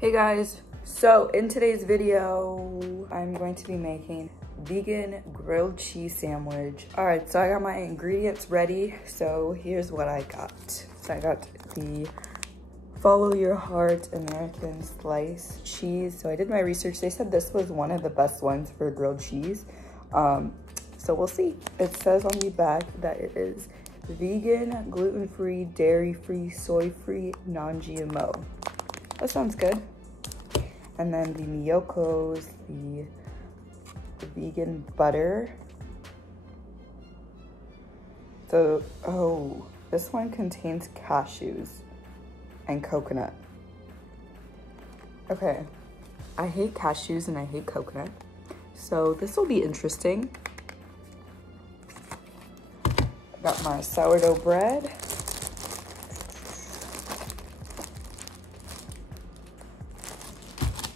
Hey guys, so in today's video, I'm going to be making vegan grilled cheese sandwich. All right, so I got my ingredients ready. So here's what I got. So I got the Follow Your Heart American slice cheese. So I did my research. They said this was one of the best ones for grilled cheese. So we'll see. It says on the back that it is vegan, gluten-free, dairy-free, soy-free, non-GMO. That sounds good. And then the Miyoko's, the vegan butter. So, oh, this one contains cashews and coconut. Okay, I hate cashews and I hate coconut. So this will be interesting. I got my sourdough bread.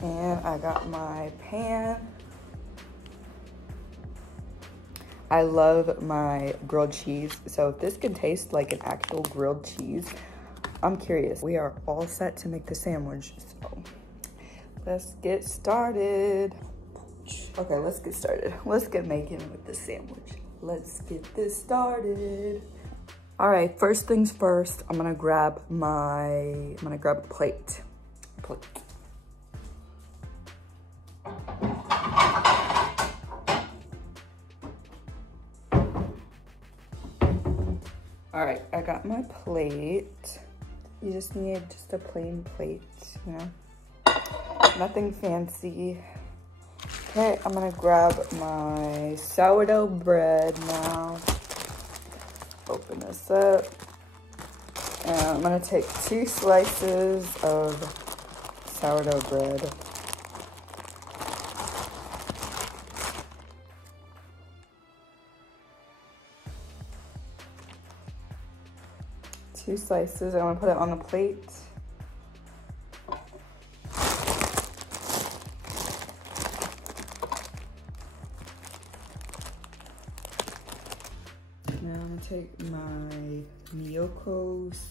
And I got my pan. I love my grilled cheese. So if this can taste like an actual grilled cheese, I'm curious. We are all set to make the sandwich. So let's get started. Okay, let's get started. Let's get making with the sandwich. Let's get this started. All right, first things first, I'm gonna grab a plate. All right, I got my plate. You just need just a plain plate, you know? Nothing fancy. Okay, I'm gonna grab my sourdough bread now. Open this up. And I'm gonna take 2 slices of sourdough bread. Two slices. I want to put it on the plate. Now I'm going to take my Miyoko's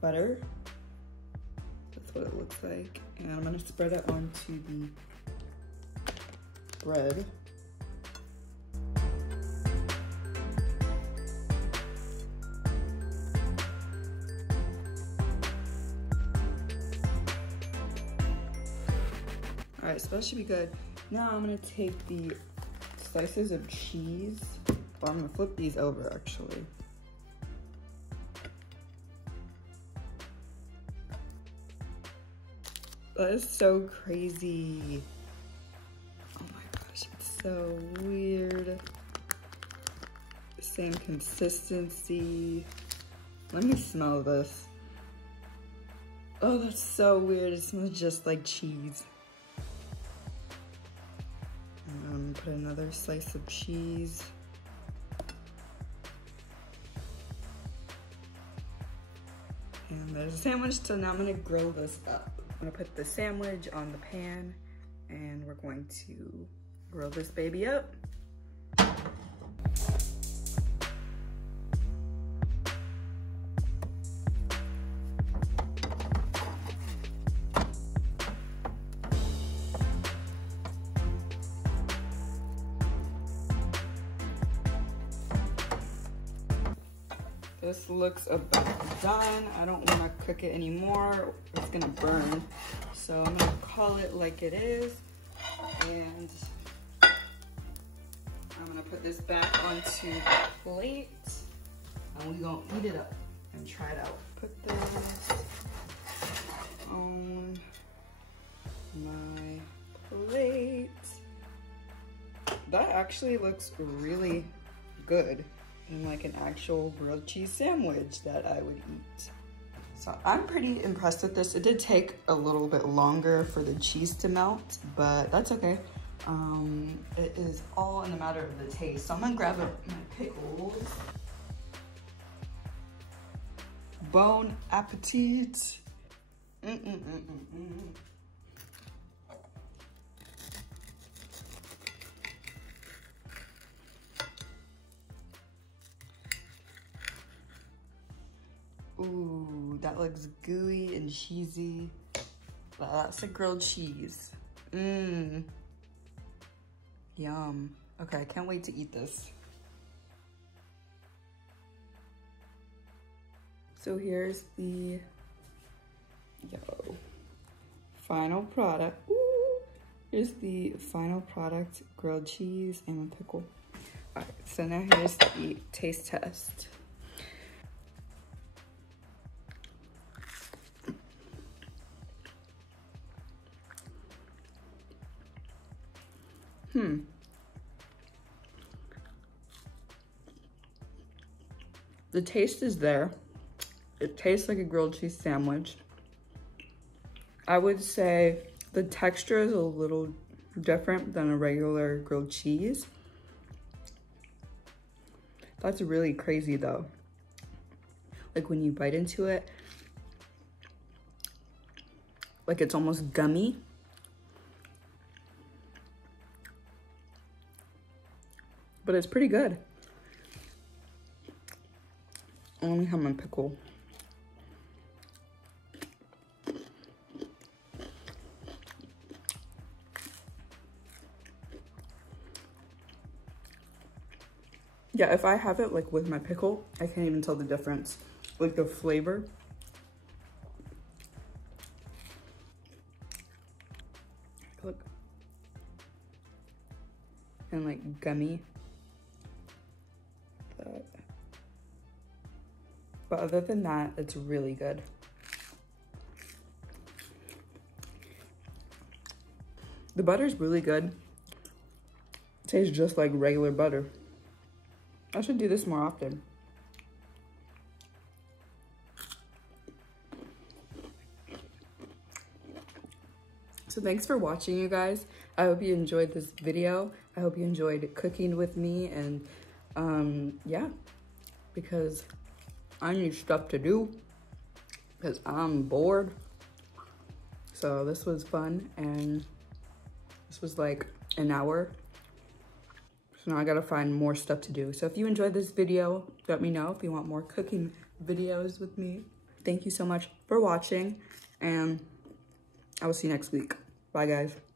butter. That's what it looks like. And I'm going to spread it onto the bread. All right, so that should be good. Now I'm gonna take the slices of cheese. Well, I'm gonna flip these over actually. That is so crazy. Oh my gosh, it's so weird. Same consistency. Let me smell this. Oh, that's so weird. It smells just like cheese. Put another slice of cheese. And there's a sandwich, so now I'm gonna grill this up. I'm gonna put the sandwich on the pan and we're going to grill this baby up. This looks about done. I don't want to cook it anymore. It's gonna burn. So I'm gonna call it like it is. And I'm gonna put this back onto the plate. And we're gonna eat it up and try it out. Put this on my plate. That actually looks really good. And like an actual grilled cheese sandwich that I would eat. So I'm pretty impressed with this. It did take a little bit longer for the cheese to melt, but that's okay. It is all in the matter of the taste. So I'm gonna grab my pickles. Bon appetit. Ooh, that looks gooey and cheesy. That's a grilled cheese. Mmm. Yum. Okay, I can't wait to eat this. So here's the final product. Ooh. Here's the final product, grilled cheese and a pickle. All right, so now here's the taste test. The taste is there. It tastes like a grilled cheese sandwich. I would say the texture is a little different than a regular grilled cheese. That's really crazy though. Like when you bite into it, like it's almost gummy. But it's pretty good. I only have my pickle. Yeah, if I have it like with my pickle, I can't even tell the difference. Like the flavor. Look. And like gummy. But other than that, it's really good. The butter's really good. It tastes just like regular butter. I should do this more often. So thanks for watching, you guys. I hope you enjoyed this video. I hope you enjoyed cooking with me, and yeah, because I need stuff to do because I'm bored. So this was fun, and this was like an hour. So now I gotta find more stuff to do. So if you enjoyed this video, let me know if you want more cooking videos with me. Thank you so much for watching, and I will see you next week. Bye, guys.